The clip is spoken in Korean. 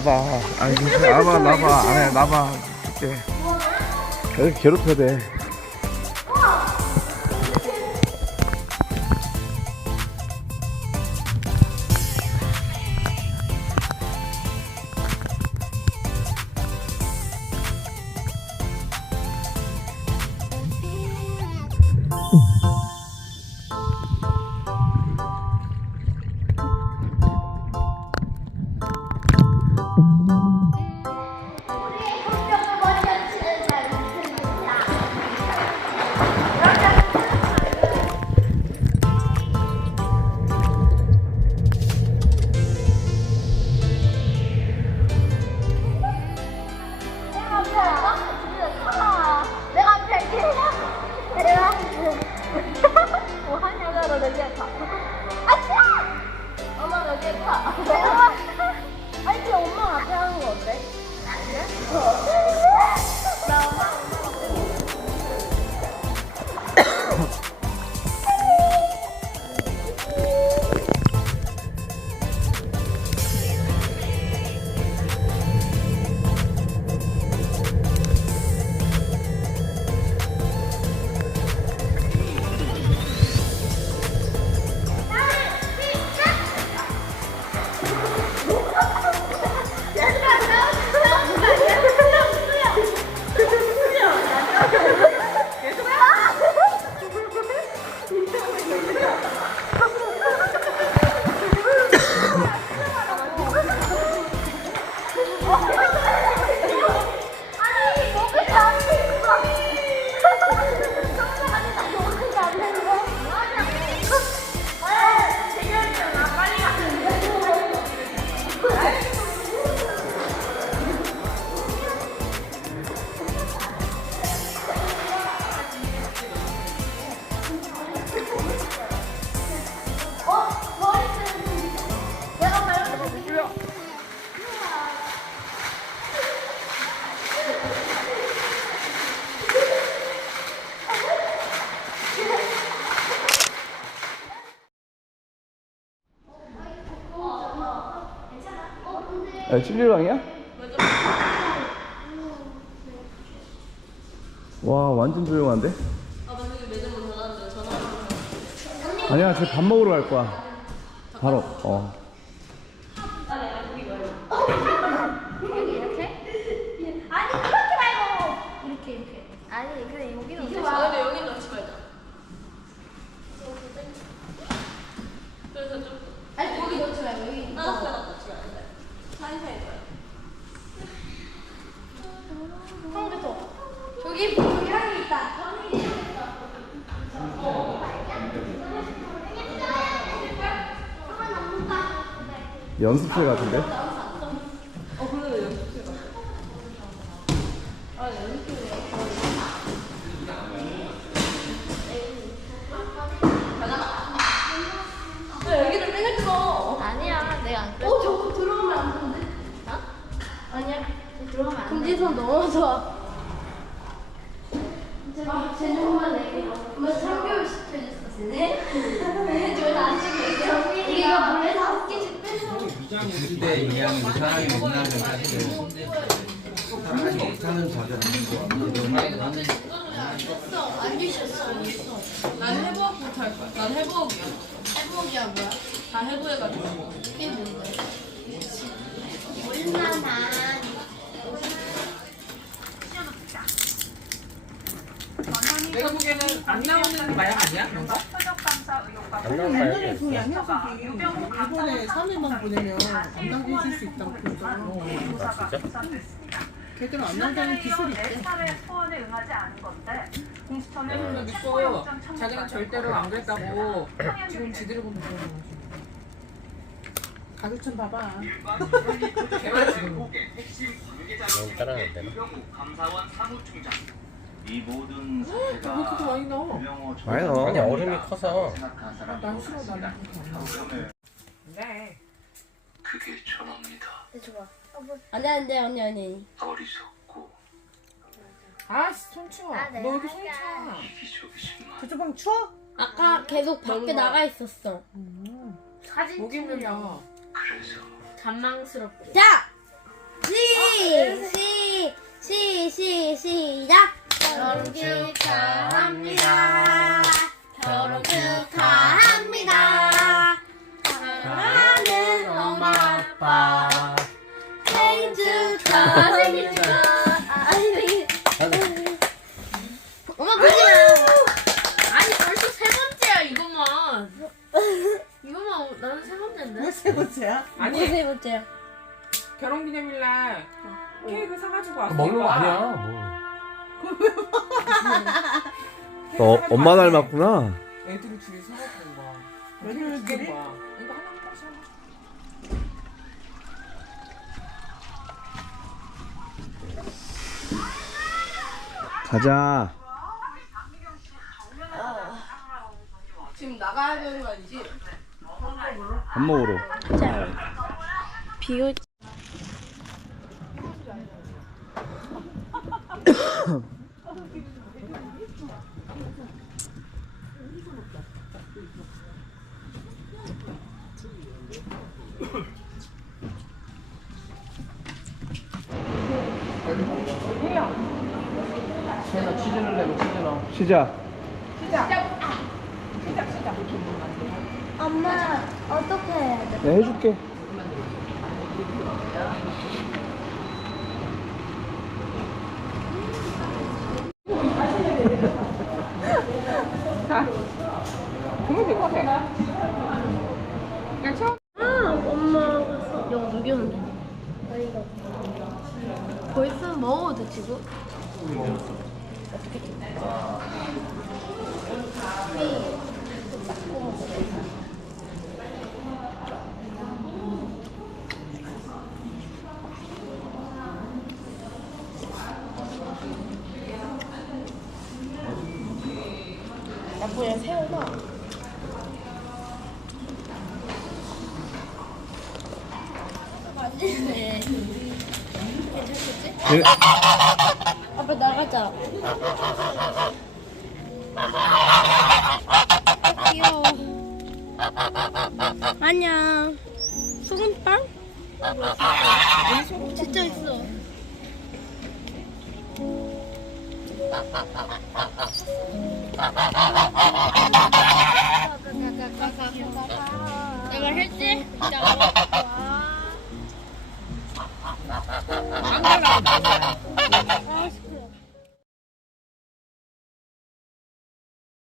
나봐. 아니, 나봐, 나봐. 안 해, 나봐. 줄게. 이렇게 괴롭혀야 돼. 야, 찜질방이야? 와, 완전 조용한데? 아니야, 쟤 밥 먹으러 갈 거야. 바로, 어. 아니 그렇게 말고 이렇게 이렇게 아니 근데 여기는 이게 와 근데 여기 넣지 말자. 그래서 좀 아니 여기 넣지 말고 여기 따뜻하게 넣지 말자. 사이사이 넣어요. 한개더 저기 저기 향이 있다 연습실 같은데? 야, 여기를 빼낼 거. 아니야 내가 안 어, 들어오면 안 되는데? 아니야 들어가면 안 돼. 금지선 넘어서. 아, 제주만 내게. 엄마 3개월 시켜줬어, 쟤네? 저안 시켜. 우리가 몰래 다섯 개씩 뺐어. 근데 그냥 이상하게 만나면 사실은 사람이 사는 자주 줬어, 안 줬어. 난 해부학부터 할 거야. 난 해부학이야. 해부학이야, 뭐야? 다 해부해가지고. 그게 뭔데? 얼마나 내가 보기에는 안 나오는 마약 아니야? 그런 거? 옛날에 그 양현석이 일본에 3일만 보내면 안 당기실 수 있다고 그러잖아. 걔들은 안 당기는 기술이 있대. 나 믿고 자기는 절대로 안 그랬다고 지금 지들을 보면 그러는 거지. 가족 좀 봐봐. 걔가 지금 너무 따라하는 데나? 이 모든 왜 그렇게 많이 넣어? 많이 넣어. 아니 얼음이 커서 난 싫어 나는 그렇게 안 넣어. 네. 그게 전합니다. 네, 줘봐 아니, 아니, 아니, 아니. 어리석고 아씨 손 치워. 아, 너 이렇게 손 내가 치워. 이기적이지만 방 추워? 아까 계속 밖에 나가 있었어. 사진 목이 물려. 그래서 잔망스럽게. 자, 시, 시, 시, 시, 시작. 결혼 축하합니다. 결혼 축하합니다. 사랑하는 엄마 아빠 생일 축하 생일 축하. 아니. 엄마 보지 마. 아니 벌써 세 번째야 이것만. 이것만 나는 세 번째인데. 세 번째야? 아니 세 번째야. 결혼 기념일날 케이크 사가지고 왔어. 먹는 거 아니야. 뭐. 너 엄마 닮았구나. 애들이 둘이 온 거야. 애들 둘이? 이거 하나. 가자. 지금 나가야 되는 거 아니지? 밥 먹으러. 비오. 시작. 엄마 어떻게 해야 돼? 내가 해줄게. 그러면 될것 같아. 그냥 쳐. 아 엄마가 이거 녹였는데. 벌써 먹어도 돼 지금? 네. 아빠 나가자. 귀여워. 안녕. 소금빵? 진짜 있어. 내가 했지? 안 가라.